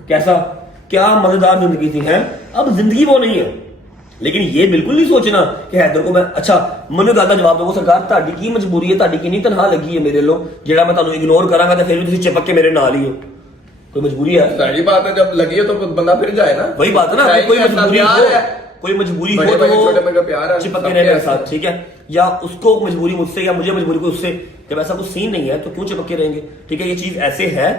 कैसा क्या मजेदार जिंदगी थी, है। अब जिंदगी वो नहीं है। लेकिन ये बिल्कुल नहीं सोचना कि हैदर को मैं, अच्छा मैंने गल का जवाब दो, सरकार ਤੁਹਾਡੀ ਕੀ ਮਜਬੂਰੀ ਹੈ, ਤੁਹਾਡੀ ਕਿੰਨੀ ਤਨਖਾਹ ਲੱਗੀ ਹੈ ਮੇਰੇ ਲੋ, ਜਿਹੜਾ मैं ਤੁਹਾਨੂੰ इग्नोर करांगा तो फिर भी ਤੁਸੀਂ चिपक के मेरे नाल ही हो, कोई मजबूरी है? सारी बात है, जब लगी है तो बंदा फिर जाए ना। वही बात है ना, चाहे कोई ऐसा मजबूरी प्यार हो। है, कोई मजबूरी हो बड़े तो भाई, वो छोटे भाई का प्यार है, चिपक के सबके रहे मेरे ऐसे साथ, ठीक है, या उसको मजबूरी मुझसे या मुझे मजबूरी कोई उससे, जब ऐसा कुछ सीन नहीं है तो क्यों चिपक के रहेंगे, ठीक है। ये चीज ऐसे है,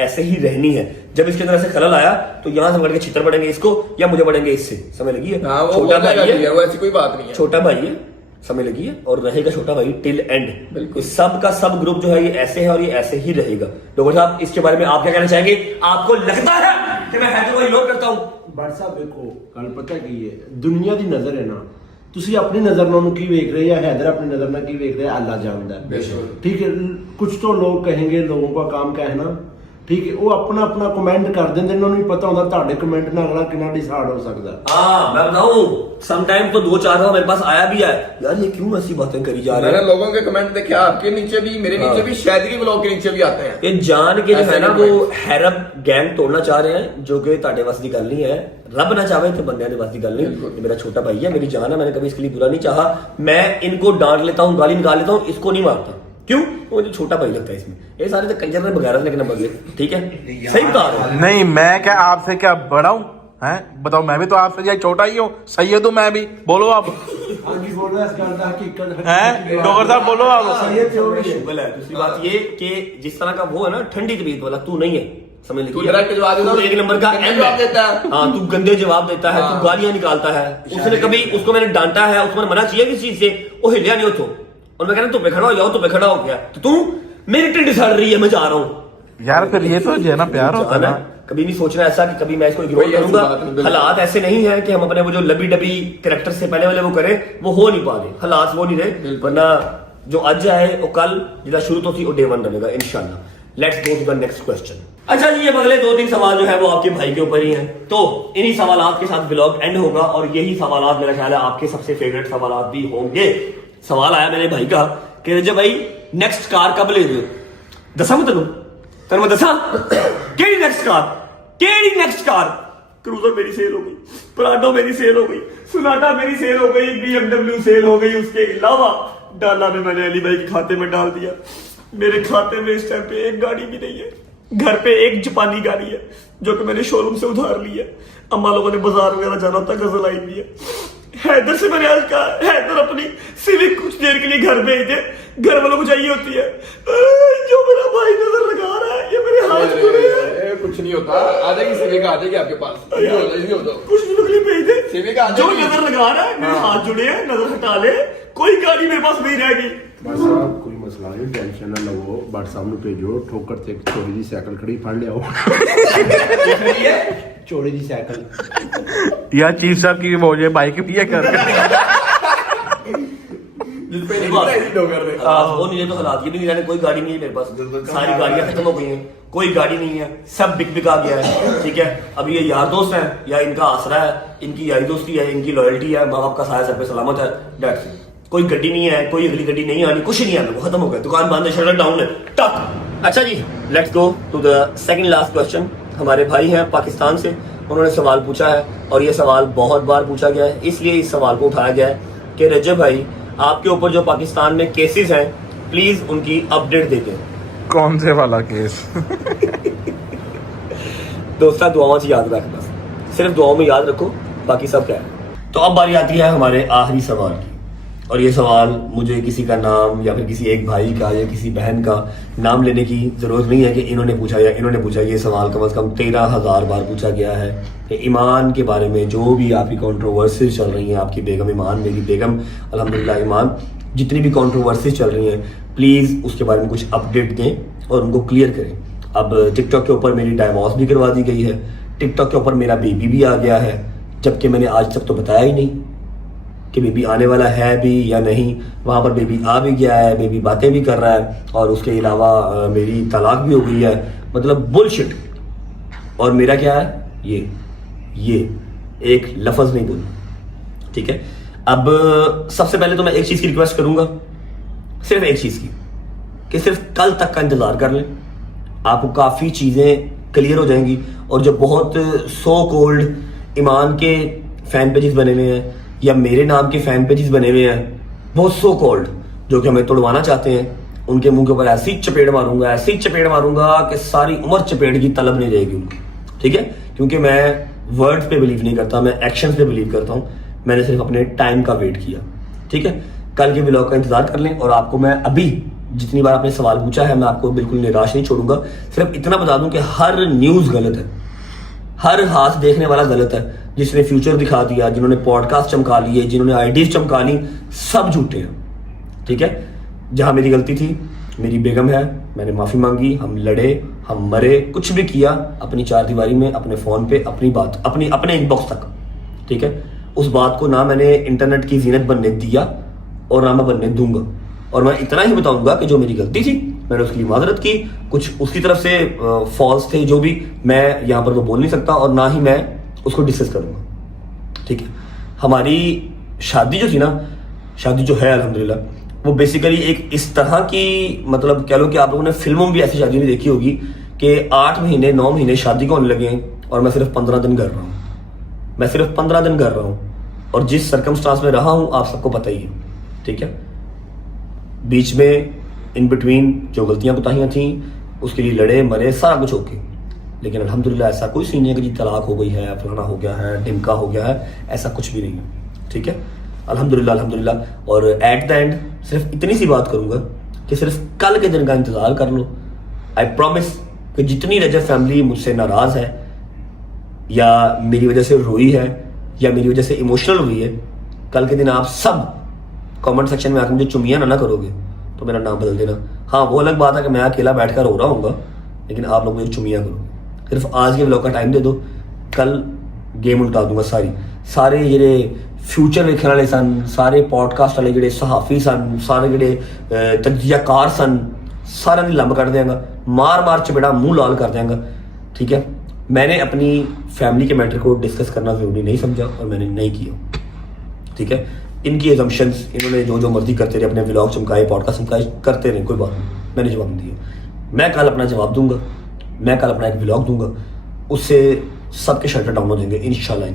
ऐसे ही रहनी है। जब इसके अंदर ऐसे खलल आया तो यहां से पकड़ के छितर पड़ेंगे इसको या मुझे पड़ेंगे इससे, समझ लगी है। हाँ, वो छोटा बोलने भाई लगी है, है, वो ऐसी कोई बात नहीं है। छोटा भाई है, समझ लगी है, और रहेगा छोटा भाई टिल एंड। बिल्कुल। सब का सब ग्रुप जो है ये ऐसे है और ये ऐसे ही रहेगा। डॉक्टर साहब इसके बारे में आप क्या कहना चाहेंगे? आपको लगता है कि मैं हैदर को इग्नोर करता हूं? बट साहब देखो गल पता की है, दुनिया ਦੀ नजर है ना, ਤੁਸੀਂ ਆਪਣੀ ਨਜ਼ਰ ਨਾਲ ਉਹਨੂੰ ਕੀ ਵੇਖ ਰਹੇ ਜਾਂ हैदर अपनी नजर ਨਾਲ ਕੀ ਵੇਖ ਰਿਹਾ अल्लाह जानता है। बेशक। ठीक है, कुछ तो लोग कहेंगे, लोगों का काम कहना, ठीक है, वो अपना अपना कमेंट कर देंगे, उन्होंने नहीं पता होता ਤੁਹਾਡੇ कमेंट ਨਾਲ ਅਗਲਾ ਕਿੰਨਾ डिसाइड हो सकता। हाँ मैं बताऊं, समटाइम तो 2-4 दफा मेरे पास आया भी है, यार ये क्यों ऐसी बातें करी जा रही मैंने है। लोगों के कमेंट देखे, आपके नीचे भी, मेरे नीचे भी, शायद के ब्लॉग के नीचे भी आते हैं। ये जान के जो ऐसे है ना नहीं वो हैरब गैंग तोड़ना चाह रहे हैं, जो कि ਤੁਹਾਡੇ ਵੱਸ ਦੀ ਗੱਲ नहीं है। रब ना चाहे तो बंदे ਵੱਸ ਦੀ ਗੱਲ नहीं। बिल्कुल। ये मेरा छोटा भाई है, मेरी जान है, मैंने कभी इसके लिए बुरा नहीं चाहा। मैं इनको डांट लेता हूँ, गाली निकाल लेता हूँ, इसको नहीं मारता। क्यों? वो मुझे छोटा भाई लगता है इसमें। ये सारे तो कंजर ने बगैर लेकिन बदले, ठीक है, सही बता रहा हूँ। नहीं, मैं क्या आपसे क्या बड़ा हूँ? हैं बताओ, मैं भी तो आपसे या छोटा ही हूँ, सैयद हूँ मैं भी। बोलो आप। हाँ जी, बोल रहा है, इस गल का हकीकत हैं डॉक्टर साहब बोलो आप। सैयद जो भी है। शुगल है। दूसरी बात ये कि जिस तरह का वो है ना ठंडी तबीयत वाला, तू नहीं है, समझ तू ली। डायरेक्ट जवाब देता तू है, एक नंबर का गंदे M जवाब है। देता है। हाँ, तू गंदे जवाब देता है, हाँ। तू गालियां निकालता है। उसने कभी, उसको मैंने डांटा है, उसको मैंने मना किया किसी चीज से, वो हिलिया नहीं हो, और मैं कहना तू पे खड़ा हो जाओ, तू पे खड़ा हो गया, तो तू मेरी टिंड सड़ रही है, मैं जा रहा हूँ यार फिर ये तो जो है ना प्यार होता है ना। कभी नहीं सोचना ऐसा कि कभी मैं इसको इग्नोर कोई ऐसी करूंगा। बात नहीं, बिल्कुल। हालात ऐसे नहीं है कि हम अपने वो जो लबी डबी कैरेक्टर से पहले वाले वो करें, वो हो नहीं पा रहे, हालात वो नहीं रहे, बिल्कुल। वरना जो अज है वो कल जिला शुरू तो थी वो डे 1 रहेगा इंशाल्लाह। Let's go to the next question. अच्छा जी, ये अगले 2-3 सवाल जो है वो आपके भाई के ऊपर ही हैं, तो इन्हीं सवालात के साथ व्लॉग एंड होगा, और यही सवालात मेरा ख्याल है आपके सबसे फेवरेट सवालात भी होंगे। सवाल आया मेरे भाई का कि रजब भाई नेक्स्ट कार कब ले रहे हो? दसा मैं तेन दसा केड़ी नेक्स्ट कार, केड़ी नेक्स्ट कार? क्रूजर मेरी सेल हो गई, प्राडो मेरी सेल हो गई, सोनाटा मेरी सेल हो गई, BMW सेल हो गई। उसके अलावा डाला में मैंने अली भाई के खाते में डाल दिया। मेरे खाते में इस टाइम पे एक गाड़ी भी नहीं है, घर पे एक जापानी गाड़ी है जो कि मैंने शोरूम से उधार ली है। अम्मा लोगों ने बाजार वगैरह जाना होता है, गजल आई हुई है। हैदर से मैंने आज कहा, हैदर अपनी सिविक कुछ देर के लिए घर भेज दे, घर वालों को चाहिए होती है। जो मेरा भाई नजर लगा रहा है, ये मेरे हाथ जुड़े हैं। कुछ नहीं होता, आ जाएगी सिविक, आ जाएगी आपके पास। नहीं होता। कुछ दिनों के लिए भेज दे, सिविक आ जो जाएगी। नजर लगा रहा है, मेरे हाथ जुड़े हैं, नजर हटा ले, कोई गाड़ी मेरे पास नहीं रहेगी। बस साहब कोई मसला नहीं, टेंशन ना लवो, बट साहब ਨੂੰ ਭੇਜੋ, ਠੋਕਰ ਤੇ ਇੱਕ ਚੋਰੀ ਦੀ ਸਾਈਕਲ ਖੜੀ ਫੜ ਲਿਆਓ। चोरी ਦੀ साइकिल। यार चीफ साहब की वो ये बाइक भी है कर जिस पे नहीं पता इसी डोगर में। वो नहीं है तो हालात ये भी नहीं रहने, कोई गाड़ी नहीं है मेरे पास, सारी गाड़ियां खत्म हो गई हैं, कोई गाड़ी नहीं है, सब बिक आ गया है, ठीक है। अब ये यार दोस्त है या इनका आसरा है, इनकी यारी दोस्ती है, इनकी लॉयल्टी है, माँ बाप का साया सर पे सलामत है, डेट्स इट। कोई गड्डी नहीं है, कोई अगली गड्डी नहीं आनी, कुछ नहीं आना, खत्म हो गया, दुकान बंद है, शटर डाउन है, टक। अच्छा जी, let's go to the second last question. हमारे भाई हैं पाकिस्तान से, उन्होंने सवाल पूछा है और ये सवाल बहुत बार पूछा गया है, इसलिए इस सवाल को उठाया गया है कि रजब भाई आपके ऊपर जो पाकिस्तान में केसेस हैं, प्लीज उनकी अपडेट दे दें। कौन से वाला केस? दोस्ता दुआओं से याद रख, बस सिर्फ दुआओं में याद रखो, बाकी सब क्या है। तो अब बारी आती है हमारे आखिरी सवाल की, और ये सवाल मुझे किसी का नाम या फिर किसी एक भाई का या किसी बहन का नाम लेने की जरूरत नहीं है कि इन्होंने पूछा या इन्होंने पूछा। ये सवाल कम से कम 13,000 बार पूछा गया है कि ईमान के बारे में जो भी आपकी कंट्रोवर्सीज चल रही हैं, आपकी बेगम ईमान, मेरी बेगम अल्हम्दुलिल्लाह ईमान, जितनी भी कंट्रोवर्सीज चल रही हैं, प्लीज़ उसके बारे में कुछ अपडेट दें और उनको क्लियर करें। अब टिकटॉक के ऊपर मेरी डाइवोर्स भी करवा दी गई है, टिकटॉक के ऊपर मेरा बेबी भी आ गया है, जबकि मैंने आज तक तो बताया ही नहीं कि बेबी आने वाला है भी या नहीं। वहाँ पर बेबी आ भी गया है, बेबी बातें भी कर रहा है, और उसके अलावा मेरी तलाक भी हो गई है, मतलब बुलशिट। और मेरा क्या है, ये एक लफ्ज़ नहीं बोलना, ठीक है। अब सबसे पहले तो मैं एक चीज़ की रिक्वेस्ट करूँगा, सिर्फ एक चीज़ की, कि सिर्फ कल तक का इंतज़ार कर लें, आपको काफ़ी चीज़ें क्लियर हो जाएंगी। और जो बहुत सो कोल्ड ईमान के फैन पेजेस बने हुए हैं या मेरे नाम के फैन पेजेस बने हुए हैं, बहुत सो कॉल्ड, जो कि हमें तोड़वाना चाहते हैं, उनके मुंह के ऊपर ऐसी चपेड़ मारूंगा, ऐसी चपेड़ मारूंगा कि सारी उम्र चपेड़ की तलब नहीं रहेगी उनको, ठीक है। क्योंकि मैं वर्ड्स पे बिलीव नहीं करता, मैं एक्शंस पे बिलीव करता हूँ। मैंने सिर्फ अपने टाइम का वेट किया। ठीक है, कल के व्लॉग का इंतजार कर लें। और आपको मैं अभी जितनी बार आपने सवाल पूछा है मैं आपको बिल्कुल निराश नहीं छोड़ूंगा। सिर्फ इतना बता दूं कि हर न्यूज़ गलत है, हर हाथ देखने वाला गलत है। जिसने फ्यूचर दिखा दिया, जिन्होंने पॉडकास्ट चमका लिए, जिन्होंने आईडीज चमका ली, सब झूठे हैं। ठीक है, जहां मेरी गलती थी, मेरी बेगम है, मैंने माफी मांगी, हम लड़े, हम मरे, कुछ भी किया अपनी चार दीवारी में, अपने फोन पे, अपनी बात, अपने इनबॉक्स तक। ठीक है, उस बात को ना मैंने इंटरनेट की जीनत बनने दिया और ना मैं बनने दूंगा। और मैं इतना ही बताऊंगा कि जो मेरी गलती थी मैंने उसकी माजरत की। कुछ उसकी तरफ से फॉल्स थे जो भी, मैं यहाँ पर वो बोल नहीं सकता और ना ही मैं उसको डिस्कस करूंगा। ठीक है, हमारी शादी जो थी ना, शादी जो है अल्हम्दुलिल्लाह, वो बेसिकली एक इस तरह की, मतलब कह लो कि आप लोगों ने फिल्मों में भी ऐसी शादी नहीं देखी होगी कि 8 महीने 9 महीने शादी को होने लगे हैं और मैं सिर्फ 15 दिन कर रहा हूँ। मैं सिर्फ 15 दिन कर रहा हूँ और जिस सर्कमस्टांस में रहा हूँ आप सबको पता ही है। ठीक है, बीच में इन बिटवीन जो गलतियां कोताहियां थी उसके लिए लड़े मरे, सारा कुछ ओके। लेकिन अल्हम्दुलिल्लाह ऐसा कोई सीन नहीं है कि जी तलाक हो गई है, फलाना हो गया है, ढिमका हो गया है, ऐसा कुछ भी नहीं है। ठीक है, अल्हम्दुलिल्लाह अल्हम्दुलिल्लाह। और एट द एंड सिर्फ इतनी सी बात करूंगा कि सिर्फ कल के दिन का इंतजार कर लो। आई प्रॉमिस कि जितनी रजब फैमिली मुझसे नाराज है या मेरी वजह से रोई है या मेरी वजह से इमोशनल हुई है, कल के दिन आप सब कमेंट सेक्शन में आकर मुझे चुमिया ना करोगे तो मेरा नाम बदल देना। हाँ, वो अलग बात है कि मैं अकेला बैठकर रो रहा हूँ, लेकिन आप लोग मुझे चुमिया करोगे। सिर्फ आज के व्लॉग का टाइम दे दो, कल गेम उल्टा दूंगा। सारे जेडे फ्यूचर वेखने वाले सन, सारे पॉडकास्ट वाले जेडे सहाफी सन, सारे जेडे तजियाकार सन, सारे दी लंब कर देंगा, मार चपेड़ा मुंह लाल कर देंगा। ठीक है, मैंने अपनी फैमिली के मैटर को डिस्कस करना जरूरी नहीं समझा और मैंने नहीं किया। ठीक है, इनकी एजम्पशंस, इन्होंने जो मर्जी करते रहे, अपने व्लॉग चमकाए, पॉडकास्ट चमकाए, करते रहे, कोई बात नहीं, मैंने जवाब नहीं दिया। मैं कल अपना जवाब दूंगा, मैं कल अपना एक व्लॉग दूंगा, उससे सबके शटर डाउन हो जाएंगे इंशाल्लाह।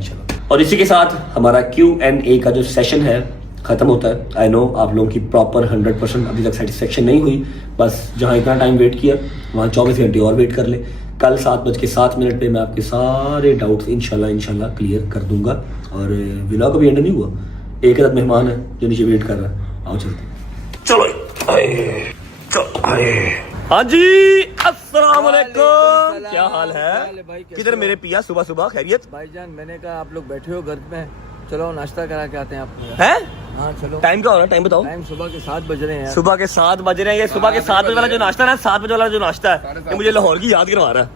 और इसी के साथ हमारा Q&A का जो सेशन है खत्म होता है। आई नो आप लोगों की प्रॉपर 100% अभी तक सेटिस्फेक्शन नहीं हुई, बस जहां इतना टाइम वेट किया वहां 24 घंटे और वेट कर ले। कल 7:07 पे मैं आपके सारे डाउट्स इंशाल्लाह क्लियर कर दूंगा। और व्लॉग अभी एंड नहीं हुआ, एक आध मेहमान है जो नीचे वेट कर रहा है, आओ चलते। चलो आए। हाँ जी, अस्सलाम वालेकुम, क्या हाल है? किधर मेरे पिया, सुबह सुबह खैरियत? भाईजान मैंने कहा आप लोग बैठे हो घर में, चलो नाश्ता करा के आते हैं आपको। हैं? हाँ चलो। टाइम क्या हो रहा है, टाइम बताओ। टाइम सुबह के 7 बज रहे हैं। सुबह के 7 बज रहे हैं। ये सुबह के 7 बजे वाला जो नाश्ता है ना, 7 बजे वाला जो नाश्ता है, ये मुझे लाहौर की याद करवा रहा है।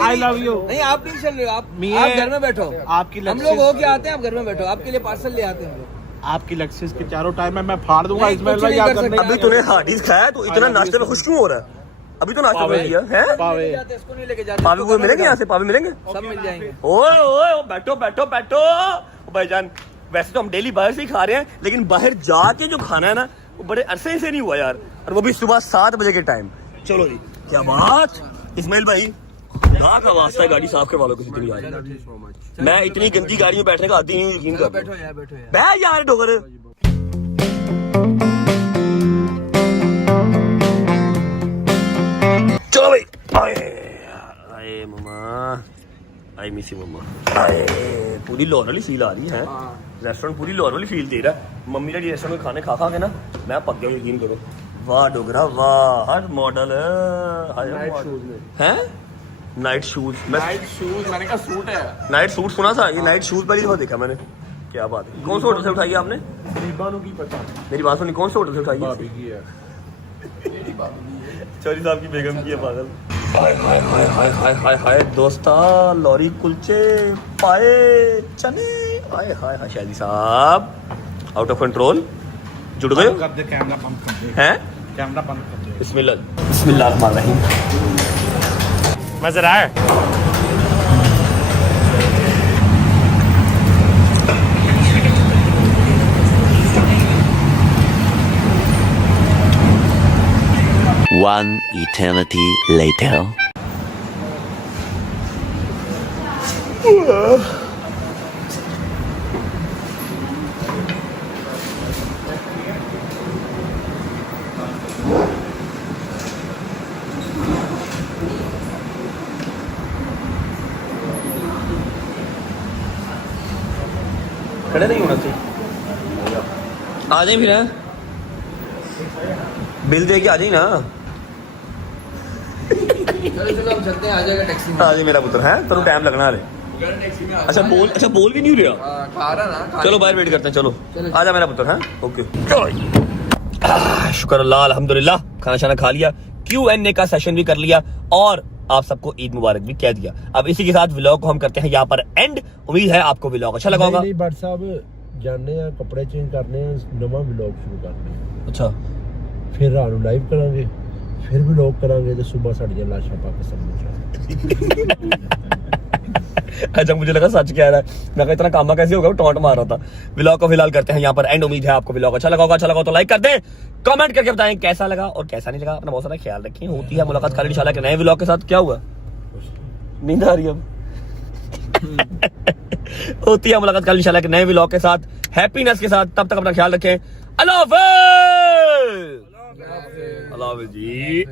I love you। नहीं आप नहीं चल रहे हो, आप घर में बैठो। आपकी हम लोग होके आते हैं, आप घर में बैठो, आपके लिए पार्सल ले आते हैं हम लोग। आपकी लक्ष्य के चारों टाइम में मैं फाड़ दूंगा नहीं, इसमें कुछ नहीं कर सकते। अभी तूने हार्डीज खाया तो इतना नाश्ते में खुश क्यों हो रहा है? अभी तो नाश्ता कर लिया है। पावे इसको नहीं लेके जाते। पावे वो मिलेंगे, यहाँ से पावे मिलेंगे, सब मिल जाएंगे। ओए ओए बैठो बैठो बैठो भाईजान। वैसे तो हम डेली बाहर से ही खा रहे हैं, लेकिन बाहर जाके जो खाना है ना वो बड़े अरसे से नहीं हुआ यार, और वो भी सुबह 7 बजे के टाइम। चलो जी, क्या बात इस्माइल भाई, का वास्ता है, गाड़ी साफ करवा लो किसी दिन यार। मैं इतनी गंदी गाड़ी में बैठने का आदि नहीं हूँ, यकीन कर। बैठो यार, बैठो यार। बैठ यार डोगर। चलो भाई, आए मम्मा, आई मिस यू मम्मा। आए, पूरी लाहौर वाली फील आ रही है। रेस्टोरेंट पूरी लाहौर वाली फील दे रहा है। मम्मी डैडी रेस्टोरेंट में खाने खा के ना मैं पक गया, यकीन करो। वाह डोगरा वाह, हर मॉडल है। नाइट शूज, मैंने कहा सूट है। नाइट सूट सुना था, ये नाइट शूज पहली दफा देखा मैंने। क्या बात है, कौन से होटल से उठाई आपने? मेरी बात सुनी, कौन से होटल से उठाई है? चौधरी साहब की बेगम की है, पागल। हाय हाय हाय हाय हाय हाय हाय दोस्ता, लॉरी कुलचे पाए चने, हाय हाय हाय। शादी साहब आउट ऑफ कंट्रोल, जुड़ गए कर दे, कैमरा बंद कर दे, हैं? कैमरा बंद कर दे। बिस्मिल्लाह रहमान रहीम। मजा आ रहा है? One eternity later. खड़े नहीं होना चाहिए। आ जाए फिर, हैं बिल दे के आ जाए ना। चलो हम चलते हैं, आ जाएगा टैक्सी में। आ जाए मेरा पुत्र, है तेरे टाइम लगना है। अच्छा बोल भी नहीं रहा। खा रहा ना, चलो बाहर वेट करते हैं, चलो चलो। आजा मेरा पुत्र, है ओके। शुक्र अल्लाह अल्हम्दुलिल्लाह, खाना शाना खा लिया, Q&A का सेशन भी कर लिया और आप सबको ईद मुबारक भी कह दिया। अब इसी के साथ व्लॉग को हम करते हैं यहाँ पर एंड। उम्मीद है आपको व्लॉग अच्छा लगा होगा। नहीं बट साहब जाने हैं, कपड़े चेंज करने हैं, नवा व्लॉग शुरू करने हैं। अच्छा फिर रात ਨੂੰ लाइव करांगे, फिर व्लॉग करांगे तो सुबह साड़ियां लाशां पाके समझ। अच्छा मुझे लगा सच कह रहा है, मैं कहा इतना कामा कैसे होगा, वो टॉन्ट मार रहा था। व्लॉग को फिलहाल करते हैं यहाँ पर एंड। उम्मीद है आपको व्लॉग अच्छा लगा होगा। अच्छा लगा तो लाइक कर दें, कमेंट करके बताएं कैसा लगा और कैसा नहीं लगा। अपना बहुत सारा ख्याल रखें। होती है मुलाकात कल इंशाल्लाह के नए व्लॉग के साथ। क्या हुआ, नींद आ रही है अब? होती है मुलाकात कल इंशाल्लाह के नए व्लॉग के साथ, हैप्पीनेस के साथ। तब तक अपना ख्याल रखें। अल्लाह हाफिज़। अल्लाह हाफिज़ जी।